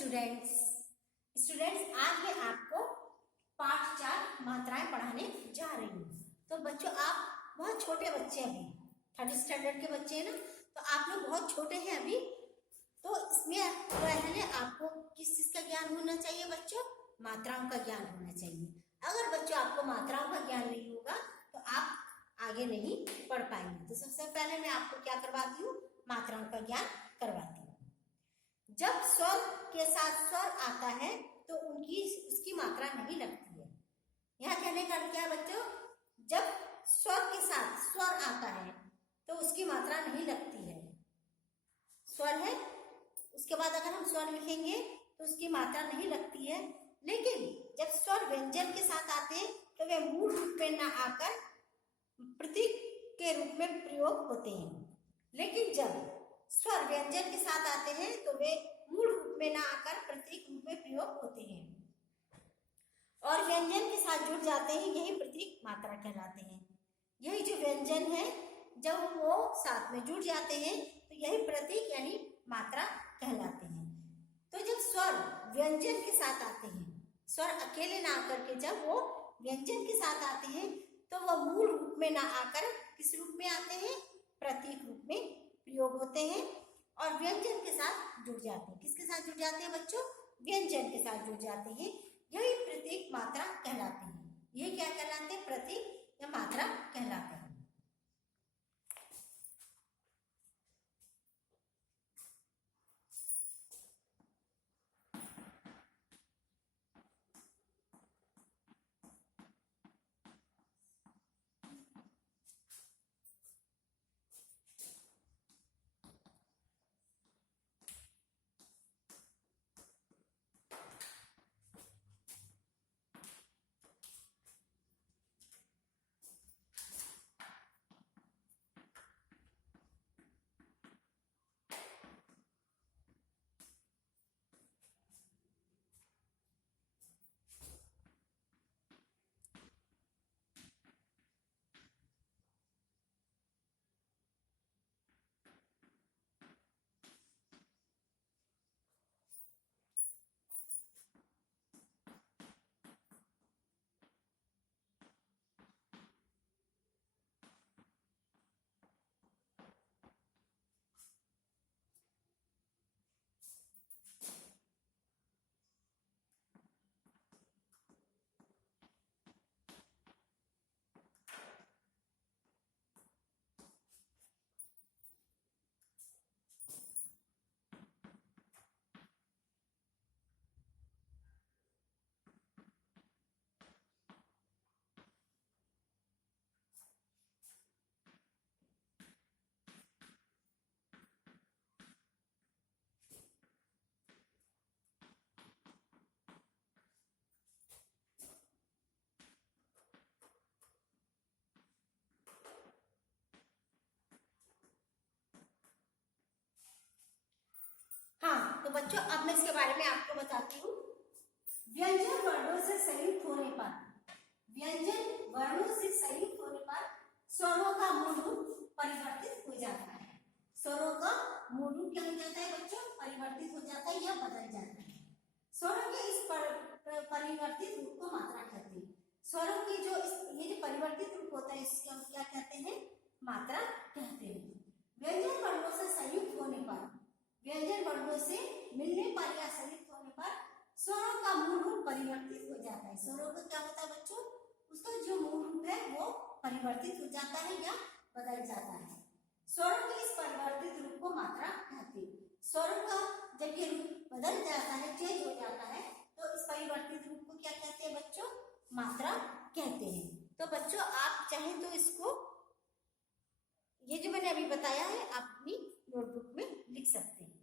Students students आज मैं आपको पाठ 4 मात्राएं पढ़ाने जा रही हूँ। तो बच्चों, आप बहुत छोटे बच्चे हैं, अभी 3rd स्टैंडर्ड के बच्चे हैं ना, तो आप लोग बहुत छोटे हैं अभी। तो इसमें पहले आपको किस चीज का ज्ञान होना चाहिए बच्चों? मात्राओं का ज्ञान होना चाहिए। अगर बच्चों आपको मात्राओं का ज्ञान नहीं होगा तो आप आगे नहीं पढ़ पाएंगे। तो सबसे पहले मैं आपको क्या करवाती हूँ? मात्राओं का ज्ञान करवाती हूँ। जब स्वर के साथ स्वर आता है तो उसकी मात्रा नहीं लगती है। यहाँ कहने का क्या है बच्चों? जब स्वर के साथ स्वर आता है तो उसकी मात्रा नहीं लगती है। स्वर है, उसके बाद अगर हम स्वर लिखेंगे तो उसकी मात्रा नहीं लगती है। लेकिन जब स्वर व्यंजन के साथ आते हैं तो वे मूल रूप में न आकर प्रतीक के रूप में प्रयोग होते हैं। लेकिन जब स्वर व्यंजन के साथ आते हैं तो वे मूल रूप में न आकर प्रतीक रूप में प्रयोग होते हैं और व्यंजन के साथ जुड़ जाते हैं। यही प्रतीक मात्रा कहलाते हैं। यही जो व्यंजन है, जब वो साथ में जुड़ जाते हैं तो यही प्रतीक यानी मात्रा कहलाते हैं। तो जब स्वर व्यंजन के साथ आते हैं, स्वर अकेले ना आकर के जब वो व्यंजन के साथ आते हैं तो वह मूल रूप में ना आकर किस रूप में आते हैं? प्रतीक रूप में प्रयोग होते हैं और व्यंजन के साथ जुड़ जाते हैं। किसके साथ जुड़ जाते हैं बच्चों? व्यंजन के साथ जुड़ जाते हैं। यही प्रतीक मात्रा कहलाते हैं। ये क्या कहलाते हैं? प्रतीक या मात्रा कहलाते हैं। हाँ, तो बच्चों अब मैं इसके बारे में आपको बताती हूँ। व्यंजन वर्णों से संयुक्त होने पर, व्यंजन वर्णों से संयुक्त होने पर स्वरों का मूल रूप परिवर्तित हो जाता है। स्वरों का मूल रूप क्या हो जाता है बच्चों? परिवर्तित हो जाता है या बदल जाता है। स्वरों के इस परिवर्तित रूप को मात्रा कहते हैं। स्वरों की ये जो परिवर्तित रूप होता है इसको हम क्या कहते हैं? मात्रा कहते हैं। व्यंजन वर्णों से संयुक्त होने पर, व्यंजन वर्णों से मिलने पर या संयुक्त होने पर स्वरों का मूल रूप परिवर्तित हो जाता है। स्वरों का क्या होता है बच्चों? उसका जो मूल रूप है वो परिवर्तित हो जाता है या बदल जाता है। स्वरों के इस परिवर्तित रूप को मात्रा कहते हैं। स्वरों का जब ये रूप बदल जाता है, चेंज हो जाता है, तो इस परिवर्तित रूप को क्या कहते हैं बच्चों? मात्रा कहते हैं। तो बच्चों, आप चाहें तो इसको, ये जो मैंने अभी बताया है, आप अपनी नोटबुक में लिख सकते हैं।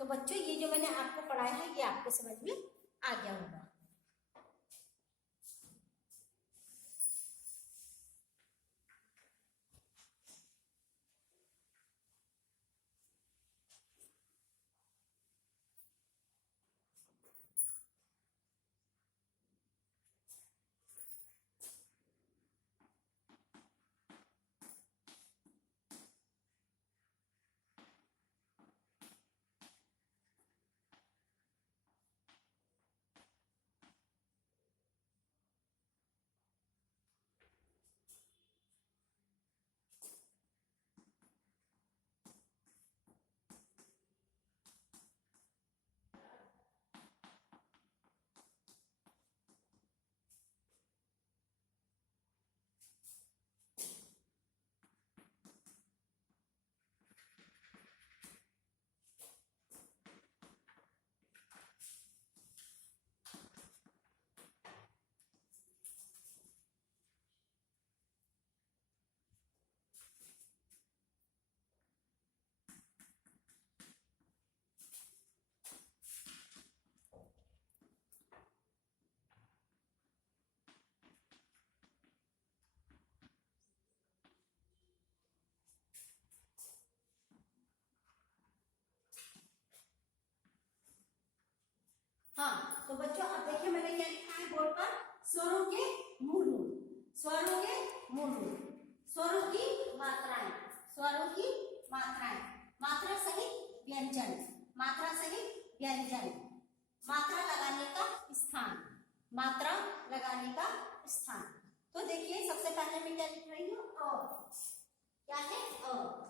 तो बच्चों ये जो मैंने आपको पढ़ाया है ये आपको समझ में आ गया होगा। हाँ तो बच्चों अब देखिए मैंने क्या लिखा है बोर्ड पर, स्वरों के मूल रूप, स्वरों के मूल रूप, स्वरों की मात्राएं, स्वरों की मात्राएं, मात्रा सहित व्यंजन, मात्रा सहित व्यंजन, मात्रा लगाने का स्थान, मात्रा लगाने का स्थान। तो देखिए सबसे पहले मैं क्या लिख रही हूँ, अ, क्या है अ,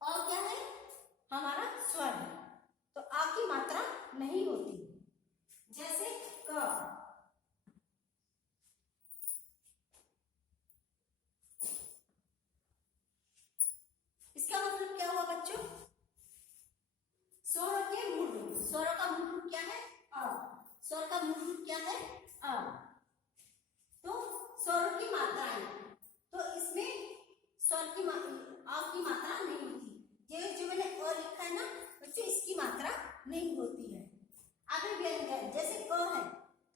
और क्या है हमारा स्वर है, तो आ की मात्रा नहीं होती, जैसे क, इसका मतलब क्या हुआ बच्चों, स्वर के मूल रूप, स्वर का मूल रूप क्या है अ, स्वर का मूल रूप क्या है अ, तो स्वर की मात्राएं, तो इसमें स्वर की आ की मात्रा नहीं होती, ये जो मैंने अ लिखा है ना बच्चों इसकी मात्रा नहीं होती है। आगे व्यंजन जैसे क है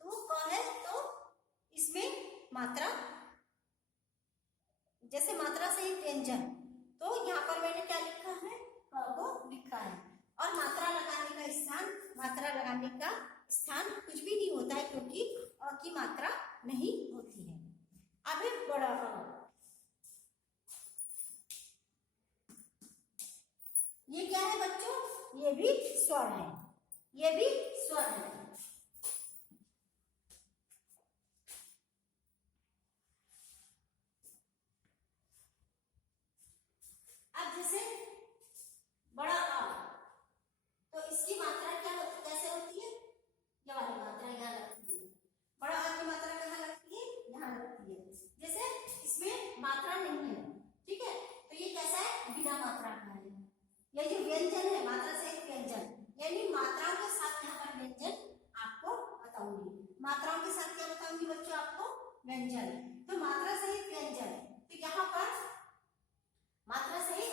तो वो क है तो इसमें मात्रा, जैसे मात्रा से ही व्यंजन, तो यहाँ पर मैंने क्या लिखा है क को लिखा है, और मात्रा लगाने का स्थान, मात्रा लगाने का स्थान कुछ भी नहीं होता है क्योंकि अ की मात्रा नहीं होती है। अब एक बड़ा अ, ये क्या है बच्चों, ये भी स्वर है, ये भी स्वर है। अब जैसे बड़ा आ, तो इसकी मात्रा क्या कैसे होती है, ये वाली मात्रा यहाँ लगती है, बड़ा आ की मात्रा कहाँ लगती है, यहाँ लगती है, जैसे इसमें मात्रा नहीं है, ठीक है, तो ये कैसा है बिना मात्रा का है। ये जो व्यंजन है मात्रा से एक व्यंजन, यानी मात्राओं के साथ यहाँ पर व्यंजन आपको बताऊंगी, मात्राओं के साथ क्या बताऊंगी बच्चों आपको, व्यंजन, तो मात्रा सहित व्यंजन, तो यहाँ पर मात्रा सहित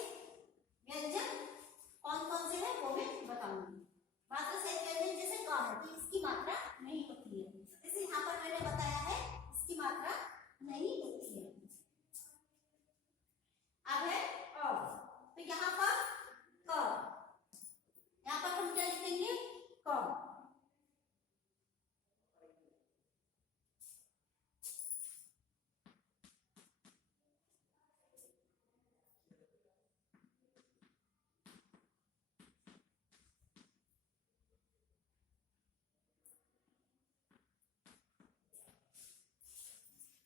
व्यंजन कौन कौन से है वो मैं बताऊंगी। मात्रा सहित व्यंजन जैसे क है तो इसकी मात्रा नहीं होती है, जैसे यहाँ पर मैंने बताया है इसकी मात्रा नहीं होती है। अब है अ, तो यहाँ पर क, यहाँ पर हम क्या लिखेंगे क,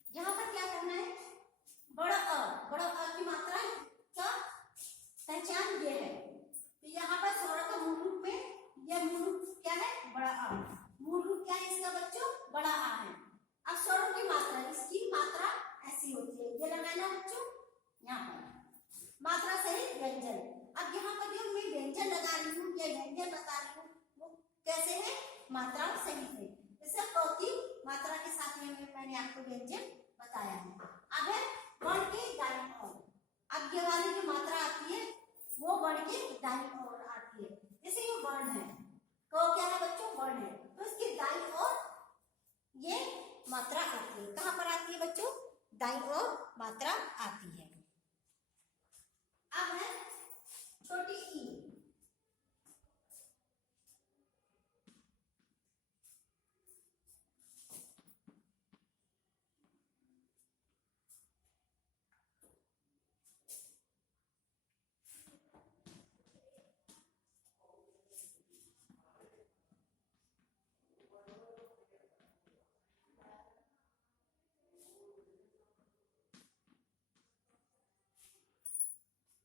यहाँ पर क्या करना है, बड़ा अ की मात्रा का पहचान ये है, तो यहाँ पर स्वर का मूल रूप में यह मूल रूप क्या है बड़ा आ, मूल रूप क्या है इसका बच्चों बड़ा आ है। अब स्वरों की मात्रा, इसकी मात्रा ऐसी होती है, ये लगाना बच्चों यहाँ पर मात्रा सहित व्यंजन। अब यहाँ पर जो मैं व्यंजन लगा रही हूँ या व्यंजन बता रही हूँ वो कैसे है, मात्रा सहित है, जैसे इसका क की मात्रा के साथ में मैंने आपको व्यंजन बताया है। अब है वर्ण के दाईं ओर। अब ये वाली जो मात्रा आती है वो वर्ण के दाईं ओर आती है। जैसे ये वर्ण है, क क्या है बच्चों? वर्ण है, तो इसके दाईं ओर ये मात्रा आती है। कहाँ पर आती है बच्चों? दाईं ओर मात्रा आती है। अब है छोटी ई।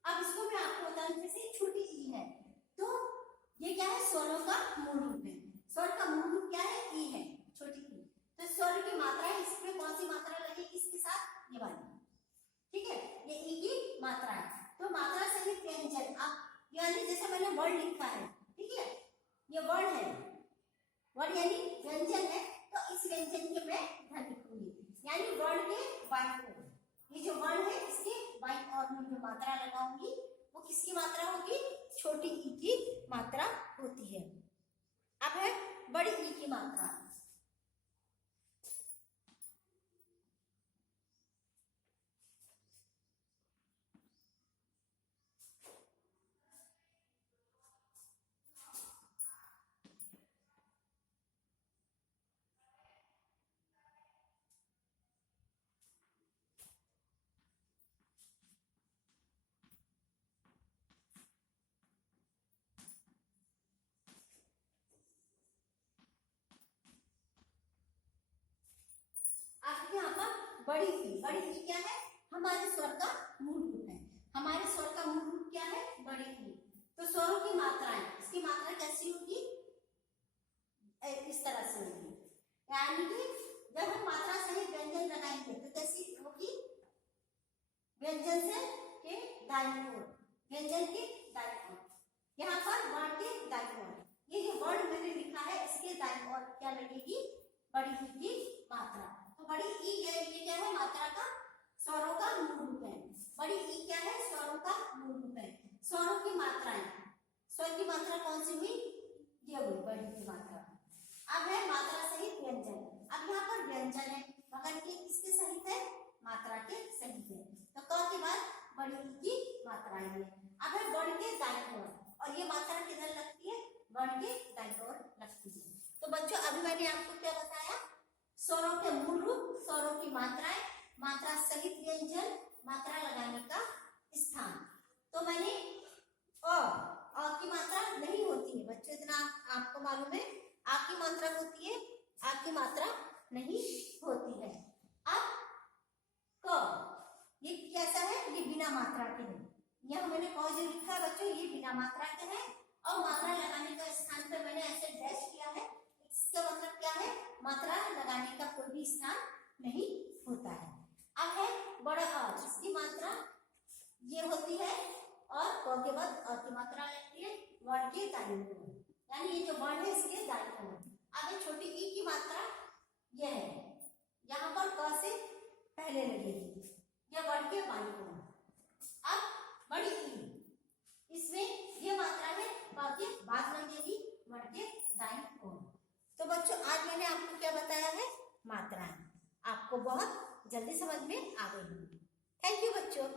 अब इसको मैं आपको बता दूं, जैसे छोटी ई है तो ये क्या है? स्वरों का मूल रूप है। स्वर का मूल रूप क्या है? ई है, छोटी ई। तो स्वर की मात्रा है, इसमें कौन सी मात्रा लगेगी? इसके साथ ये वाली, ठीक है, ये ई की मात्रा है। तो मात्रा सहित व्यंजन, आप यानी जैसे मैंने वर्ड लिखा है, ठीक है, ये वर्ड है, वर्ड यानी व्यंजन है, तो इस व्यंजन के मैं इधर लिखूंगी, यानी वर्ड के बाईं ओर। ये जो वर्ण है इसके बाईं ओर में जो मात्रा लगाऊंगी वो किसकी मात्रा होगी? छोटी ई की मात्रा होती है। अब है बड़ी ई की मात्रा। आपके यहाँ पर बड़ी ई क्या है? हमारे स्वर का मूल रूप है। हमारे स्वर का मूल रूप क्या है? बड़ी ई। तो स्वरों की मात्राएं, इसकी मात्रा कैसी होगी? इस तरह से होगी, यानी कि जब हम मात्रा सहित व्यंजन लगाएंगे तो कैसी होगी? व्यंजन से के दाईं ओर, व्यंजन के दाईं ओर, यहाँ पर वर्ण के दाईं ओर। ये जो वर्ण मैंने लिखा है इसके दाईं ओर क्या लगेगी? बड़ी ई की मात्रा। तो बड़ी ई ये क्या है? मात्रा का, स्वरों का मूल रूप है। बड़ी ई क्या है? स्वरों का मूल रूप है। स्वरों की मात्राएं, स्वर की मात्रा कौन सी हुई? ये हुई बड़ी की मात्रा। अब है मात्रा सहित व्यंजन। अब यहाँ पर व्यंजन है मगर ये किसके सहित है? मात्रा के सहित है। तो क के बाद बड़ी ई की मात्रा है। अब है वर्ण के दाईं ओर, और ये मात्रा किधर लगती है? वर्ण के दाईं ओर लगती है। तो बच्चों अभी मैंने आपको क्या बताया? स्वरों के मूल रूप, स्वरों की मात्राएं, मात्रा सहित व्यंजन, मात्रा लगाने का स्थान। तो मैंने अ की मात्रा नहीं होती है बच्चों, इतना आपको मालूम है। आ की मात्रा होती है, आ की मात्रा नहीं होती है। अब क ये कैसा है? ये बिना मात्रा के है। यह मैंने क जो लिखा है बच्चों, ये बिना मात्रा के है, और मात्रा लगाने का स्थान पे मैंने ऐसे डैश किया है। इसका मतलब क्या है? मात्रा लगाने का कोई भी स्थान नहीं होता है। अब है बड़ा अ, जिसकी मात्रा ये होती है, और क के बाद अ की मात्रा लगती है वर्ण के दाईं ओर, यानी ये जो वर्ण है इसके दाईं ओर। अब छोटी ई की मात्रा यह है, यहाँ पर क से पहले लगेगी, यह वर्ण के बाईं ओर। अब बड़ी ई, इसमें ये मात्रा है, क के बाद लगेगी वर्ण के दाईं ओर। तो बच्चों आज मैंने आपको क्या बताया है? मात्राएं। आपको बहुत जल्दी समझ में आ गई। थैंक यू बच्चों।